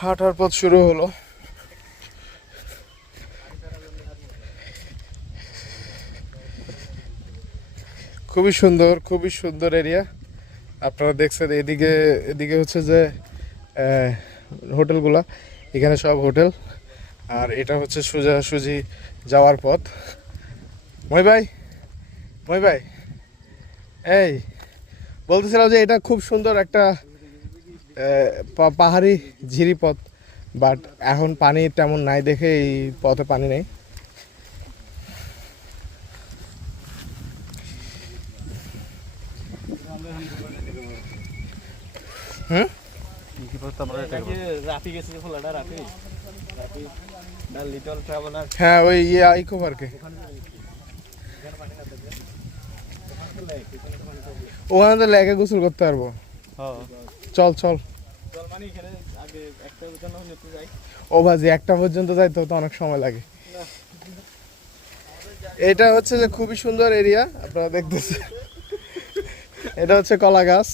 হাঁটার পথ শুরু হলো। খুবই সুন্দর এরিয়া। আপনারা দেখছেন এদিকে এদিকে হচ্ছে যে হোটেলগুলা, এখানে সব হোটেল। আর এটা হচ্ছে সোজাসুজি যাওয়ার পথ। মই ভাই, এই বলতেছিলাম যে এটা খুব সুন্দর একটা পাহাড়ি ঝিরি পথ, বাট এখন পানি তেমন নাই দেখে এই পথে পানি নেই। হুম, হ্যাঁ ওই ইকো পার্কে ওখানে তো লেকে গোসল করতে পারবো। চল চল। ও বাজি 1টা পর্যন্ত যাইতে তো অনেক সময় লাগে। এটা হচ্ছে যে খুবই সুন্দর এরিয়া, আপনারা দেখতেছেন। এটা হচ্ছে কলা গাছ।